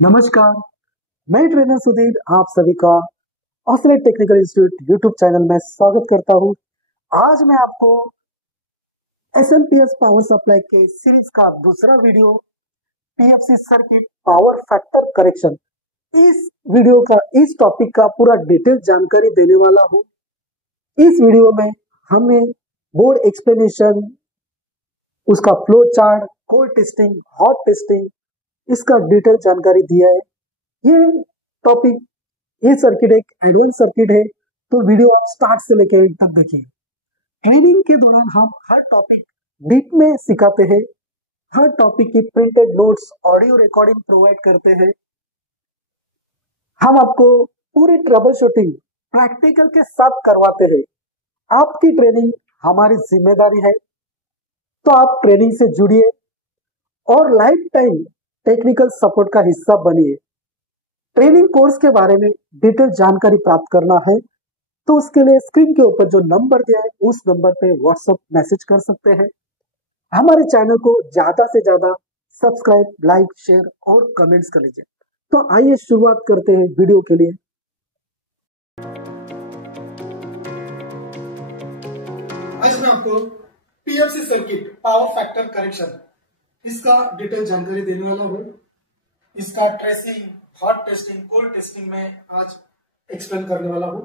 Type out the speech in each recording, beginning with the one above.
नमस्कार, मैं ट्रेनर सुधीर आप सभी का oscillate technical institute YouTube channel में स्वागत करता हूं। आज मैं आपको एसएमपीएस पावर सप्लाई के सीरीज का दूसरा video PFC circuit power factor correction इस टॉपिक का पूरा डिटेल जानकारी देने वाला हूं। इस वीडियो में हमने बोर्ड एक्सप्लेनेशन, उसका flow chart, cold testing, hot testing, इसका डिटेल जानकारी दिया है। ये सर्किट एक एडवांस सर्किट है, तो वीडियो आप स्टार्ट से लेकर एंड तक देखिए। ट्रेनिंग के दौरान हम हर टॉपिक डीप में सिखाते हैं, हर टॉपिक की printed notes, audio recording provide करते हैं। हम आपको पूरी ट्रबल शूटिंग प्रैक्टिकल के साथ करवाते हैं। आपकी ट्रेनिंग हमारी जिम्मेदारी है, तो आप ट्रेनिंग से जुड़िए और लाइफ टाइम टेक्निकल सपोर्ट का हिस्सा बनिए। ट्रेनिंग कोर्स के बारे में डिटेल जानकारी प्राप्त करना है तो उसके लिए स्क्रीन के ऊपर जो नंबर दिया है उस नंबर पे व्हाट्सएप मैसेज कर सकते हैं। हमारे चैनल को ज्यादा से ज्यादा सब्सक्राइब, लाइक, शेयर और कमेंट्स कर लीजिए। तो आइए शुरुआत करते हैं वीडियो के लिए। आज मैं आपको PFC circuit power factor correction इसका डिटेल जानकारी देने वाला हूँ। इसका tracing, hot testing, cold testing में आज एक्सप्लेन करने वाला हूँ।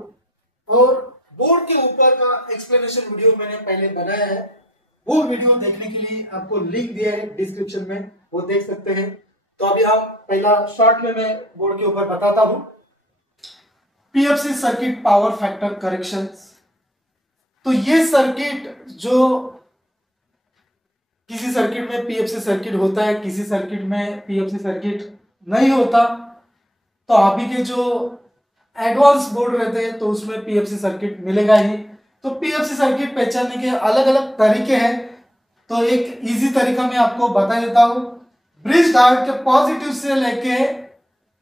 और बोर्ड के ऊपर का एक्सप्लेनेशन वीडियो मैंने पहले बनाया है, वो वीडियो देखने के लिए आपको लिंक दिया है डिस्क्रिप्शन में, वो देख सकते हैं। तो अभी हम पहला शॉर्ट में मैं बोर्ड के ऊपर बताता हूँ। PFC circuit power factor correction, तो ये सर्किट जो किसी सर्किट में पीएफसी सर्किट होता है, किसी सर्किट में पीएफसी सर्किट नहीं होता। तो अभी के जो एडवांस बोर्ड रहते हैं तो उसमें पीएफसी सर्किट मिलेगा ही। तो पीएफसी सर्किट पहचानने के अलग अलग तरीके हैं, तो एक इजी तरीका मैं आपको बता देता हूं। ब्रिज डायोड के पॉजिटिव से लेके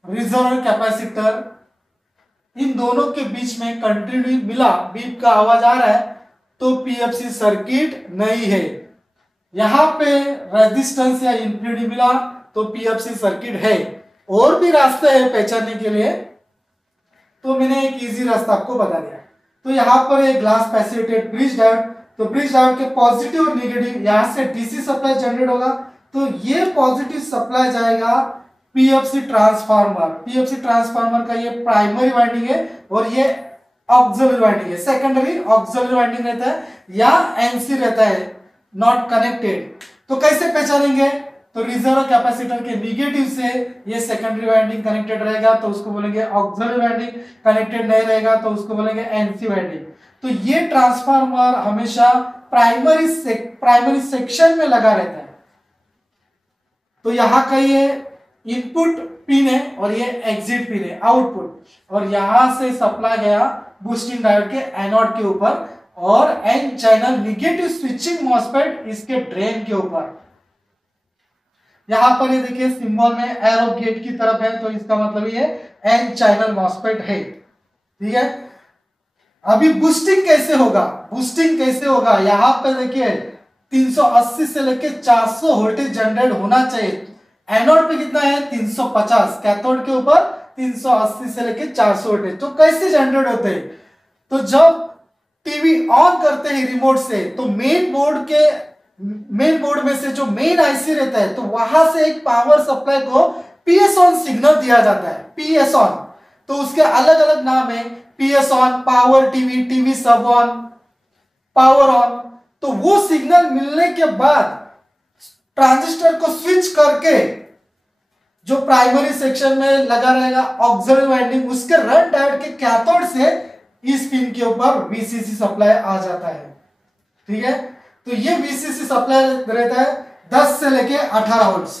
रिजर्व कैपेसिटर, इन दोनों के बीच में कंटिन्यू मिला, बीप का आवाज आ रहा है, तो पीएफसी सर्किट नहीं है। यहां पे रेजिस्टेंस या इंफिनिटी मिला तो पीएफसी सर्किट है। और भी रास्ते हैं पहचानने के लिए, तो मैंने एक इजी रास्ता आपको बता दिया। तो यहाँ पर एक ग्लास पैसिवेटेड ब्रिज डायोड, तो ब्रिज डायोड के पॉजिटिव और नेगेटिव, यहां से डीसी सप्लाई जनरेट होगा, तो ये पॉजिटिव सप्लाई जाएगा पीएफसी ट्रांसफार्मर। पीएफसी ट्रांसफार्मर का ये प्राइमरी वाइंडिंग है और ये ऑक्सिलरी वाइंडिंग है। सेकेंडरी ऑक्सिलरी वाइंडिंग रहता है या एनसी रहता है, नॉट कनेक्टेड। तो कैसे पहचानेंगे? तो रिजर्व कैपेसिटर के निगेटिव से ये सेकेंडरी वाइंडिंग कनेक्टेड रहेगा तो उसको बोलेंगे ऑक्सिलरी वाइंडिंग, कनेक्टेड नहीं रहेगा तो उसको बोलेंगे एनसी वाइंडिंग। तो ये ट्रांसफार्मर हमेशा प्राइमरी सेक्शन में लगा रहता है। तो यहाँ का ये इनपुट पिन है और ये एग्जिट पिन है, आउटपुट, और यहां से सप्लाई गया बूस्टिंग डायोड के एनोड के ऊपर और N channel negative switching MOSFET इसके ड्रेन के ऊपर। यहां पर ये देखिए सिंबल में एरो गेट की तरफ है, तो इसका मतलब ये एन चैनल मॉसफेट है। ठीक है, अभी बूस्टिंग कैसे होगा? बूस्टिंग कैसे होगा? यहां पे देखिए 380 से लेके 400 वोल्टेज जनरेट होना चाहिए। एनोड पे कितना है? 350, कैथोड के ऊपर 380 से लेके 400 वोल्टेज। तो कैसे जनरेट होते हैं? तो जब टीवी ऑन करते हैं रिमोट से, तो मेन बोर्ड में से जो मेन आईसी रहता है, तो वहां से एक पावर सप्लाई को पीएस ऑन सिग्नल दिया जाता है। पीएस ऑन, तो उसके अलग अलग नाम है, PS on, power TV, TV सब ऑन, पावर ऑन। तो वो सिग्नल मिलने के बाद ट्रांजिस्टर को स्विच करके जो प्राइमरी सेक्शन में लगा रहेगा ऑक्सिलरी वाइंडिंग, उसके रन डायोड के कैथोड से इस पिन के ऊपर वीसीसी सप्लाई आ जाता है। ठीक है, तो ये वीसीसी सप्लाई रहता है 10 से लेके 18 वोल्ट्स,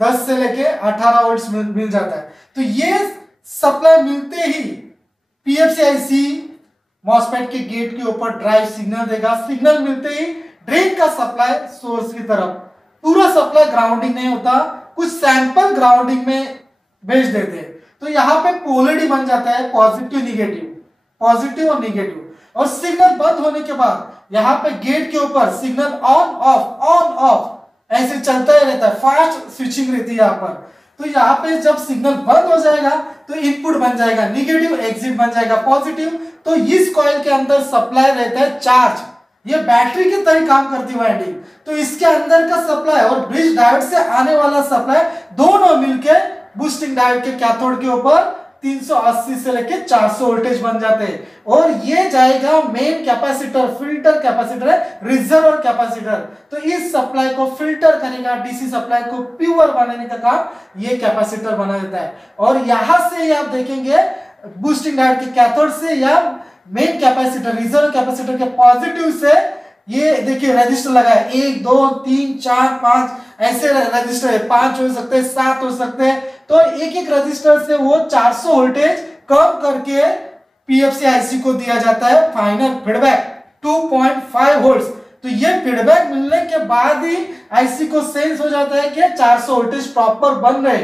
10 से लेके 18 वोल्ट्स मिल जाता है। तो ये सप्लाई मिलते ही पीएफसी आईसी मॉसफेट के गेट के ऊपर ड्राइव सिग्नल देगा। सिग्नल मिलते ही ड्रेन का सप्लाई सोर्स की तरफ, पूरा सप्लाई ग्राउंडिंग नहीं होता, कुछ सैंपल ग्राउंडिंग में भेज देते हैं। तो यहाँ पे पोलरिटी बन जाता है पॉजिटिव निगेटिव, पॉजिटिव और निगेटिव। और सिग्नल बंद होने के बाद यहाँ पे गेट के ऊपर सिग्नल ऑन ऑफ ऐसे चलता ही रहता है, फास्ट स्विचिंग रहती है यहाँ पर। तो यहाँ पे जब सिग्नल बंद हो जाएगा तो इनपुट बन जाएगा निगेटिव, एग्जिट बन जाएगा पॉजिटिव। तो इस कॉइल के अंदर सप्लाई रहता है चार्ज, ये बैटरी की तरह काम करती है वाइंडिंग। तो इसके अंदर का सप्लाई और ब्रिज डायोड से आने वाला सप्लाई दोनों मिलके बूस्टिंग डायोड के कैथोड के ऊपर 380 से लेके 400 वोल्टेज बन जाते हैं। और ये जाएगा मेन कैपेसिटर, फिल्टर कैपेसिटर है, रिजर्वर कैपेसिटर। तो इस सप्लाई को फिल्टर करेगा, डीसी सप्लाई को प्योर बनाने का काम ये कैपेसिटर बना देता है। और यहां से आप देखेंगे बूस्टिंग डायोड के कैथोड से या मेन कैपेसिटर, रिजर्व कैपेसिटर के पॉजिटिव से ये देखिए रजिस्टर लगा है, 1 2 3 4 5 ऐसे रजिस्टर है, 5 हो सकते हैं, 7 हो सकते हैं। तो एक एक रजिस्टर से वो 400 वोल्टेज कम करके पीएफसी आईसी को दिया जाता है फाइनल फीडबैक 2.5 वोल्ट्स। तो ये फीडबैक मिलने के बाद ही आईसी को सेंस हो जाता है कि 400 वोल्टेज प्रॉपर बन रहे।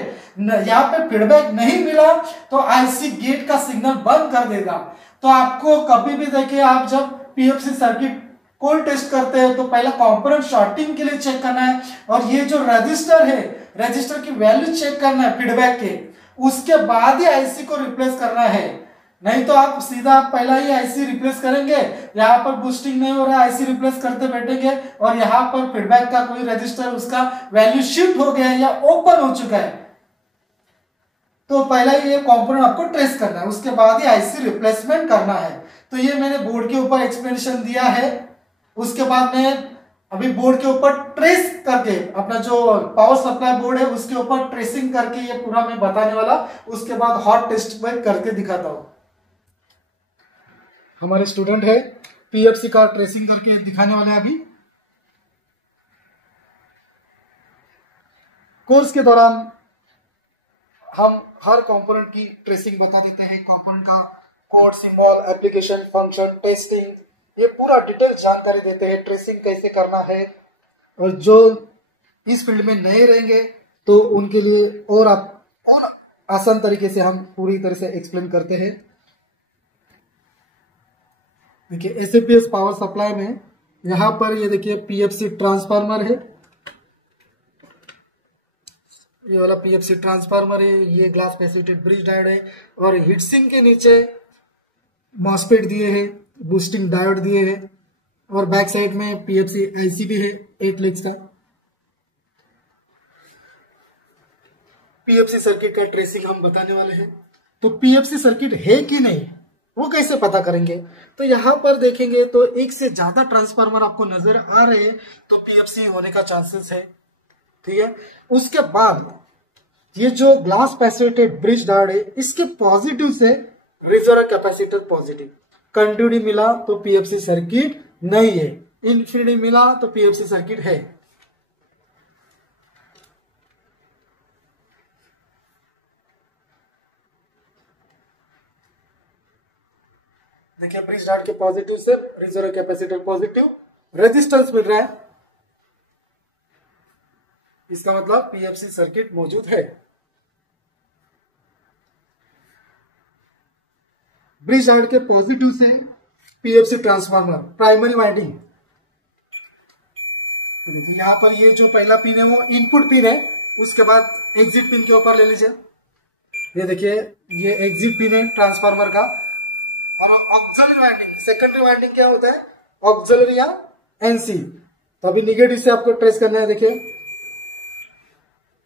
यहाँ पे फीडबैक नहीं मिला तो आईसी गेट का सिग्नल बंद कर देगा। तो आपको कभी भी देखिए, आप जब पीएफसी सर्किट को टेस्ट करते हैं तो पहला कंपोनेंट शॉर्टिंग के लिए चेक करना है, और ये जो रजिस्टर है, रजिस्टर की वैल्यू चेक करना है फीडबैक के, उसके बाद ही आईसी को रिप्लेस करना है। नहीं तो आप सीधा पहला ही आईसी रिप्लेस करेंगे, यहाँ पर बूस्टिंग नहीं हो रहा है, आईसी रिप्लेस करते बैठेंगे और यहाँ पर फीडबैक का कोई रजिस्टर उसका वैल्यू शिफ्ट हो गया है या ओपन हो चुका है। तो पहला ये कंपोनेंट आपको ट्रेस करना है, उसके बाद ही आईसी रिप्लेसमेंट करना है। तो ये मैंने बोर्ड के ऊपर एक्सप्लेनेशन दिया है। उसके बाद मैं अभी बोर्ड के ऊपर ट्रेस करके, अपना जो पावर सप्लाई बोर्ड है उसके ऊपर ट्रेसिंग करके ये पूरा मैं बताने वाला, उसके बाद हॉट टेस्ट में करके दिखाता हूं। हमारे स्टूडेंट है पीएफसी का ट्रेसिंग करके दिखाने वाले हैं अभी। कोर्स के दौरान हम हर कंपोनेंट की ट्रेसिंग बता देते हैं, कंपोनेंट का code, symbol, application, function, testing, ये पूरा डिटेल जानकारी देते हैं, ट्रेसिंग कैसे करना है। और जो इस फील्ड में नए रहेंगे तो उनके लिए और आसान तरीके से हम पूरी तरह से एक्सप्लेन करते हैं। देखिए एसएपीएस पावर सप्लाई में यहां पर ये देखिए पीएफसी ट्रांसफार्मर है, ये वाला पीएफसी ट्रांसफार्मर है, ये ग्लास फैसिलिटेड ब्रिज डायोड है, और हीटसिंक के नीचे मॉसफेट दिए हैं, बूस्टिंग डायोड दिए हैं, और बैक साइड में पीएफसी आईसी भी है 8 लेग्स का। पीएफसी सर्किट का ट्रेसिंग हम बताने वाले हैं। तो पीएफसी सर्किट है कि नहीं वो कैसे पता करेंगे, तो यहां पर देखेंगे तो एक से ज्यादा ट्रांसफार्मर आपको नजर आ रहे हैं तो पीएफसी होने का चांसेस है, ठीक है। उसके बाद ये जो ग्लास फैसिलिटेड ब्रिज डायोड है, इसके पॉजिटिव से रिजर्व कैपेसिटर पॉजिटिव, कंटिन्यूटी मिला तो पीएफसी सर्किट नहीं है, इन्फिनिटी मिला तो पीएफसी सर्किट है। देखिए ब्रिज डायोड के पॉजिटिव से रिजर्व कैपेसिटर पॉजिटिव, रेजिस्टेंस मिल रहा है, इसका मतलब पीएफसी सर्किट मौजूद है। ब्रिज डायोड के पॉजिटिव से पीएफसी ट्रांसफार्मर प्राइमरी वाइंडिंग, देखिए यहां पर ये जो पहला पिन है वो इनपुट पिन है, उसके बाद एग्जिट पिन के ऊपर ले लीजिए, ये देखिए ये एग्जिट पिन है ट्रांसफार्मर का। सेकेंडरी वाइंडिंग क्या होता है, ऑक्सिलरी या एनसी, तो अभी निगेटिव से आपको ट्रेस करना है। देखिए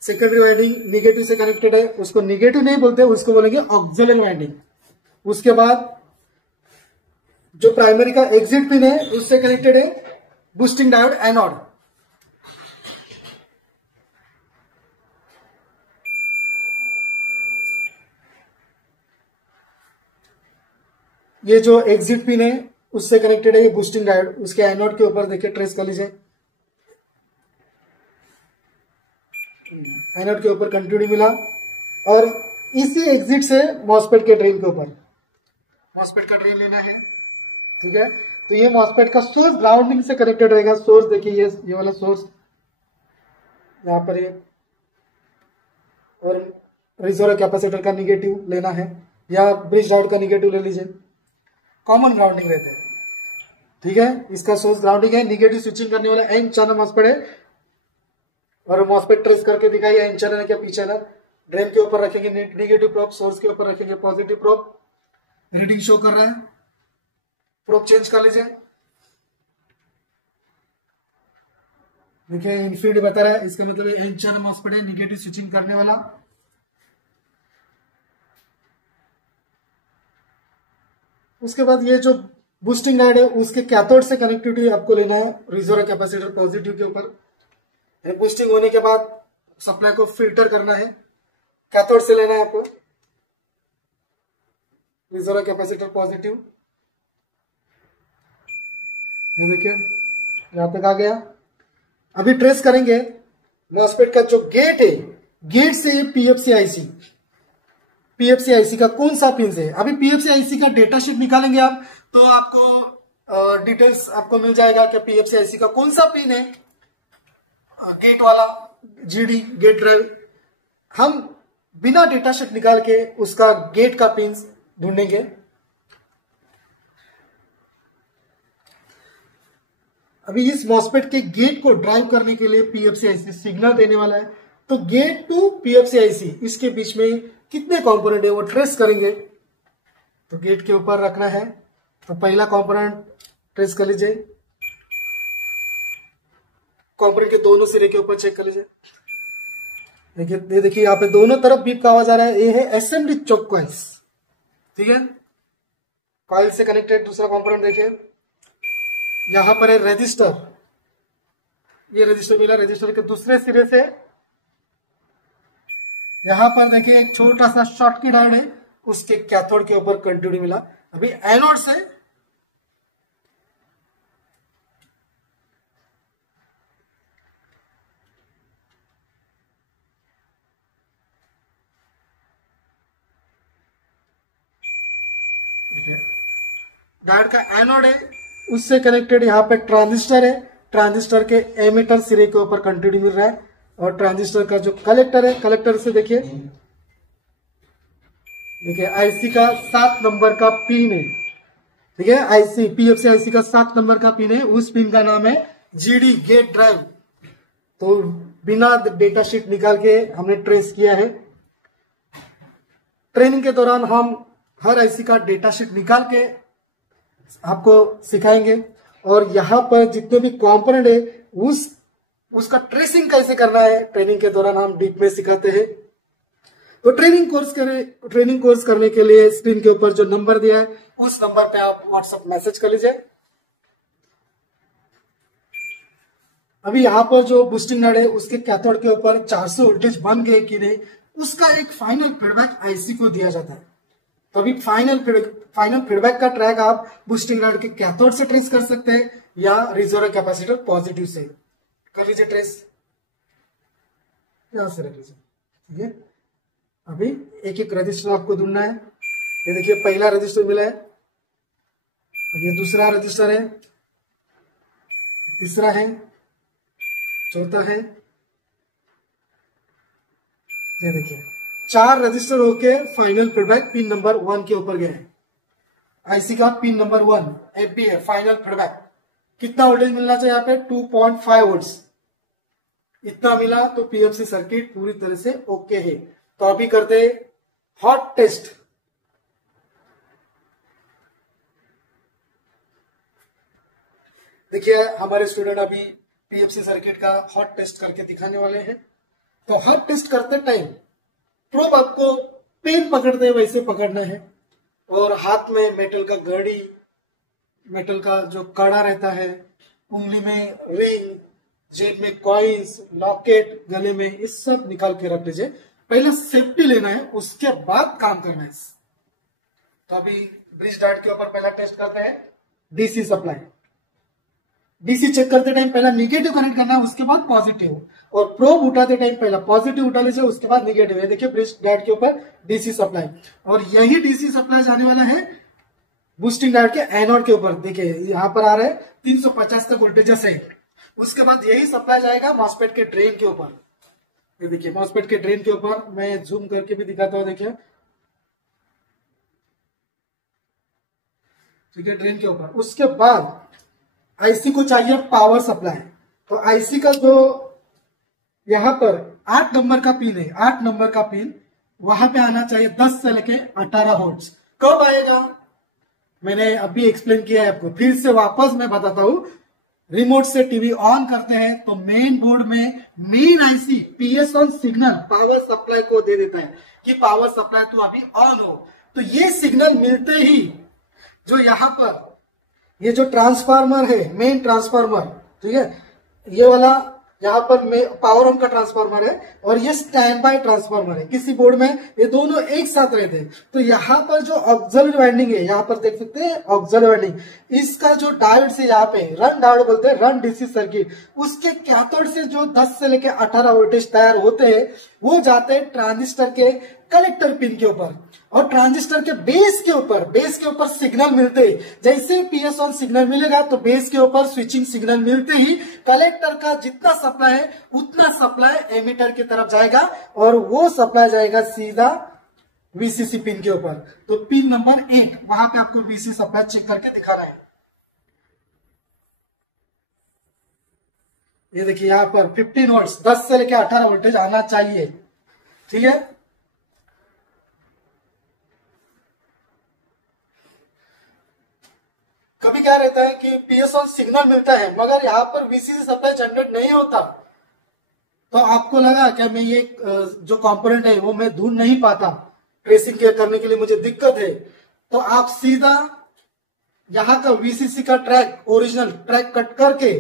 सेकेंडरी वाइंडिंग निगेटिव से कनेक्टेड है, उसको निगेटिव नहीं बोलते, उसको बोलेंगे ऑक्सिलरी वाइंडिंग। उसके बाद जो प्राइमरी का एग्जिट पिन है उससे कनेक्टेड है बूस्टिंग डायोड एनोड। ये जो एग्जिट पिन है उससे कनेक्टेड है ये बूस्टिंग डायोड, उसके एनोड के ऊपर देखिए ट्रेस कर लीजिए, एनोड के ऊपर कंटिन्यूटी मिला, और इसी एग्जिट से मॉसफेट के ड्रेन के ऊपर, मॉसफेट का ड्रेन लेना है, ठीक है। तो ये मॉसफेट का सोर्स ग्राउंडिंग से कनेक्टेड रहेगा। सोर्स देखिए ये वाला सोर्स यहाँ पर है, और रिजर्व कैपेसिटर का निगेटिव लेना है या ब्रिज डायोड का निगेटिव ले लीजिए, कॉमन ग्राउंडिंग रहते हैं, ठीक है। इसका सोर्स ग्राउंडिंग है, निगेटिव स्विचिंग करने वाला एन चैनल मॉसफेट है, और मॉसफेट ट्रेस करके दिखाइए एन चैनल है क्या पी चैनल, ड्रेन के ऊपर रखेंगे निगेटिव प्रोब, सोर्स के ऊपर रखेंगे पॉजिटिव प्रोब। रीडिंग शो कर रहा है, प्रोब चेंज कर लीजिए। देखिए इनफिनिटी बता रहा है, इसका मतलब एन चैनल मॉस्फेट है, निगेटिव स्विचिंग करने वाला। उसके बाद ये जो बूस्टिंग डायोड है उसके कैथोड से कनेक्टिविटी आपको लेना है रिजर्व कैपेसिटर पॉजिटिव के ऊपर। बूस्टिंग होने के बाद सप्लाई को फिल्टर करना है, कैथोड से लेना है आपको रिजर्व कैपेसिटर पॉजिटिव। ये देखिए यहां तक आ गया। अभी ट्रेस करेंगे मॉस्फेट का जो गेट है, गेट से पीएफसी आईसी का कौन सा पिन है। अभी पीएफसी आईसी का डेटा शीट निकालेंगे आप, तो आपको डिटेल्स आपको मिल जाएगा कि पीएफसी आईसी का कौन सा पिन है, गेट वाला जीडी गेट ड्राइव। हम बिना डेटा शीट निकाल के उसका गेट का पिन ढूंढेंगे। अभी इस मॉस्फेट के गेट को ड्राइव करने के लिए पीएफसी आईसी सिग्नल देने वाला है, तो गेट टू पीएफसी आईसी इसके बीच में कितने कंपोनेंट है वो ट्रेस करेंगे। तो गेट के ऊपर रखना है, तो पहला कंपोनेंट ट्रेस कर लीजिए, कंपोनेंट के दोनों सिरे के ऊपर चेक कर लीजिए। देखिए देखिए यहाँ पे दोनों तरफ बीप का आवाज आ रहा है, ये है एसएमडी चोक कॉइल्स, ठीक है, कॉइल से कनेक्टेड। दूसरा कंपोनेंट देखिए यहां पर है रजिस्टर, ये रजिस्टर मिला, रजिस्टर के दूसरे सिरे से यहां पर देखिए एक छोटा सा शॉर्टकी डायोड है, उसके कैथोड के ऊपर कंटिन्यू मिला। अभी एनोड से डायोड का एनोड है, उससे कनेक्टेड यहाँ पे ट्रांजिस्टर है, ट्रांजिस्टर के एमिटर सिरे के ऊपर कंटिन्यू मिल रहा है। और ट्रांजिस्टर का जो कलेक्टर है, कलेक्टर से देखिए आईसी का 7 नंबर का पिन है, ठीक है, आईसी पीएफसी आईसी का 7 नंबर का पिन है, उस पिन का नाम है जीडी गेट ड्राइव। तो बिना डेटा शीट निकाल के हमने ट्रेस किया है। ट्रेनिंग के दौरान हम हर आईसी का डेटा शीट निकाल के आपको सिखाएंगे, और यहाँ पर जितने भी कंपोनेंट है उसका ट्रेसिंग कैसे करना है ट्रेनिंग के दौरान हम डीप में सिखाते हैं। तो ट्रेनिंग कोर्स करने के लिए स्क्रीन के ऊपर जो नंबर दिया है उस नंबर पे आप व्हाट्सएप मैसेज कर लीजिए। अभी यहाँ पर जो बूस्टिंग डायोड है उसके कैथोड के ऊपर 400 वोल्टेज बन गए कि नहीं, उसका एक फाइनल फीडबैक आईसी को दिया जाता है। तो अभी फाइनल फीडबैक का ट्रैक आप बूस्टिंग डायोड के कैथोड से ट्रेस कर सकते हैं या रिजर्व कैपेसिटर पॉजिटिव से कर लीजिए ट्रेस, यहां से रख लीजिए, ठीक है। अभी एक एक रजिस्टर आपको ढूंढना है। ये देखिए पहला रजिस्टर मिला है, ये दूसरा रजिस्टर है, तीसरा है, चौथा है, ये देखिए 4 रजिस्टर होके फाइनल फीडबैक पिन नंबर 1 के ऊपर गए हैं। आईसी का पिन नंबर 1 एफबी है, फाइनल फीडबैक। कितना वोल्टेज मिलना चाहिए यहाँ पे 2.5 वोल्ट, इतना मिला तो पीएफसी सर्किट पूरी तरह से ओके है। तो अभी करते हॉट टेस्ट। देखिए हमारे स्टूडेंट अभी पीएफसी सर्किट का हॉट टेस्ट करके दिखाने वाले हैं। तो हॉट टेस्ट करते टाइम प्रोब आपको पेन पकड़ते वैसे पकड़ना है, और हाथ में मेटल का घड़ी, मेटल का जो कड़ा रहता है, उंगली में रिंग, जेब में कॉइन्स, लॉकेट, गले में, इस सब निकाल के रख लीजिए। पहले सेफ्टी लेना है, उसके बाद काम करना है। तो अभी ब्रिज डायोड के ऊपर पहला टेस्ट करते हैं डीसी सप्लाई। डीसी चेक करते टाइम पहला निगेटिव कनेक्ट करना है, उसके बाद पॉजिटिव, और प्रोब उठाते टाइम पहला पॉजिटिव उठा लीजिए, उसके बाद निगेटिव। है देखिए ब्रिज डायोड के ऊपर डीसी सप्लाई, और यही डीसी सप्लाई जाने वाला है बूस्टिंग डायोड के एनोड के ऊपर। देखिए यहां पर आ रहा है 350 तक वोल्टेज है। उसके बाद यही सप्लाई जाएगा मॉस्फेट के ड्रेन के ऊपर। ये देखिए मॉस्फेट के ड्रेन के ऊपर, मैं जूम करके भी दिखाता हूं, देखिए ठीक है, ड्रेन के ऊपर। उसके बाद आईसी को चाहिए पावर सप्लाई, तो आईसी का जो यहां पर 8 नंबर का पिन है, 8 नंबर का पिन वहां पे आना चाहिए 10 से लेके 18 वोल्ट। कब आएगा मैंने अभी एक्सप्लेन किया है आपको, फिर से वापस मैं बताता हूं। रिमोट से टीवी ऑन करते हैं तो मेन बोर्ड में main IC PS on signal power supply को दे देता है कि पावर सप्लाई तो अभी ऑन हो। तो ये सिग्नल मिलते ही जो यहां पर ये जो ट्रांसफार्मर है, मेन ट्रांसफार्मर, ठीक है, ये वाला यहाँ पर पावर ऑन का ट्रांसफार्मर है और ये स्टैंड बाय ट्रांसफार्मर है। किसी बोर्ड में ये दोनों एक साथ रहते हैं। तो यहाँ पर जो ऑक्सिलरी वाइंडिंग है, यहाँ पर देख सकते हैं ऑक्सिलरी वाइंडिंग, इसका जो डायोड से यहाँ पे रन डायोड बोलते हैं, रन डीसी सर्किट, उसके कैथोड से जो 10 से लेकर 18 वोल्टेज तैयार होते हैं वो जाते हैं ट्रांजिस्टर के कलेक्टर पिन के ऊपर और ट्रांजिस्टर के बेस के ऊपर सिग्नल मिलते ही, जैसे पीएस ऑन सिग्नल मिलेगा तो बेस के ऊपर स्विचिंग सिग्नल मिलते ही कलेक्टर का जितना सप्लाई है उतना सप्लाई एमीटर की तरफ जाएगा और वो सप्लाई जाएगा सीधा वीसीसी पिन के ऊपर। तो पिन नंबर 8 वहां पे आपको वीसीसी सप्लाई चेक करके दिखा रहा है। ये देखिए यहां पर 15 वोल्ट 10 से लेकर 18 वोल्टेज आना चाहिए, ठीक है। कभी क्या रहता है कि पीएस ऑन सिग्नल मिलता है मगर यहाँ पर वीसीसी सप्लाई जनरेट नहीं होता, तो आपको लगा कि मैं ये जो कंपोनेंट है वो मैं ढूंढ नहीं पाता, ट्रेसिंग करने के लिए मुझे दिक्कत है, तो आप सीधा यहाँ का वीसीसी का ट्रैक, ओरिजिनल ट्रैक कट करके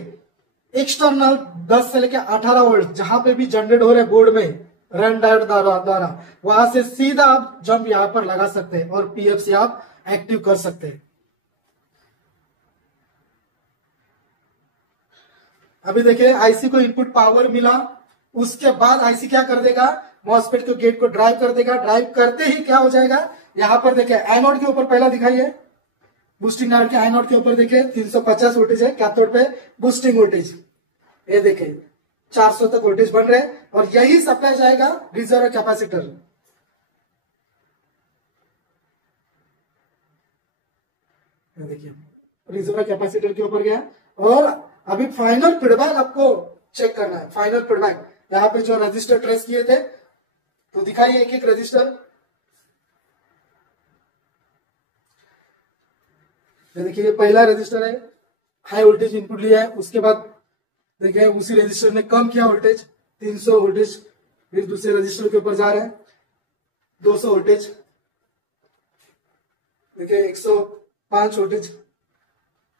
एक्सटर्नल 10 से लेकर 18 वोल्ट जहां पे भी जनरेट हो रहे बोर्ड में रन डायोड द्वारा वहां से सीधा आप जंप यहाँ पर लगा सकते हैं और पीएफसी आप एक्टिव कर सकते हैं। अभी देखिए आईसी को इनपुट पावर मिला, उसके बाद आईसी क्या कर देगा, मॉसफेट के गेट को ड्राइव कर देगा। ड्राइव करते ही क्या हो जाएगा, यहां पर देखिए एनोड के ऊपर पहला दिखाइए, बूस्टिंग डायोड के एनोड के ऊपर देखिए 350 वोल्टेज है, कैथोड पे बूस्टिंग वोल्टेज, ये देखिए 400 तक वोल्टेज बन रहे हैं और यही सप्लाई जाएगा रिजर्व कैपेसिटर। देखिए रिजर्व कैपेसिटर के ऊपर गया और अभी फाइनल फीडबैक आपको चेक करना है। फाइनल फीडबैक यहाँ पे जो रजिस्टर ट्रेस किए थे तो दिखाइए एक एक रजिस्टर। देखिए पहला रजिस्टर है, हाई वोल्टेज इनपुट लिया है, उसके बाद देखिए उसी रजिस्टर ने कम किया वोल्टेज 300 वोल्टेज, फिर दूसरे रजिस्टर के ऊपर जा रहे हैं 200 वोल्टेज, देखिए 105 वोल्टेज।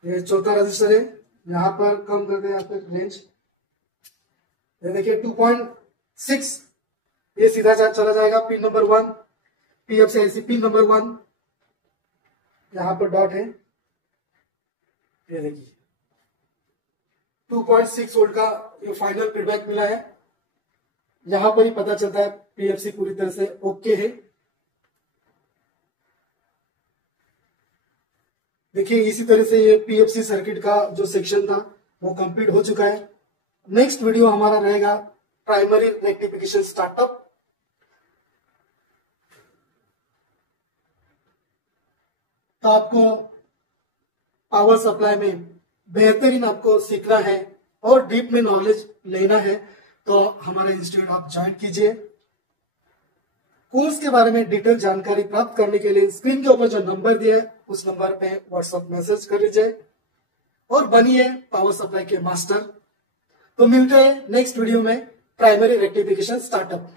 ये चौथा रजिस्टर है, यहां पर कम कर दे, यहाँ पर रेंज ये देखिए 2.6, ये सीधा चला जाएगा pin number 1, PFC IC pin number 1, यहां पर डॉट है, ये देखिए 2.6 वोल्ट का ये फाइनल फीडबैक मिला है। यहां पर ही पता चलता है पीएफसी पूरी तरह से ओके है। देखिए इसी तरह से ये पीएफसी सर्किट का जो सेक्शन था वो कंप्लीट हो चुका है। नेक्स्ट वीडियो हमारा रहेगा प्राइमरी रेक्टिफिकेशन स्टार्टअप। तो आपको पावर सप्लाई में बेहतरीन आपको सीखना है और डीप में नॉलेज लेना है तो हमारे इंस्टीट्यूट आप ज्वाइन कीजिए। कोर्स के बारे में डिटेल जानकारी प्राप्त करने के लिए स्क्रीन के ऊपर जो नंबर दिया है उस नंबर पे व्हाट्सएप मैसेज कर लीजिए और बनिए पावर सप्लाई के मास्टर। तो मिलते हैं नेक्स्ट वीडियो में प्राइमरी रेक्टिफिकेशन स्टार्टअप।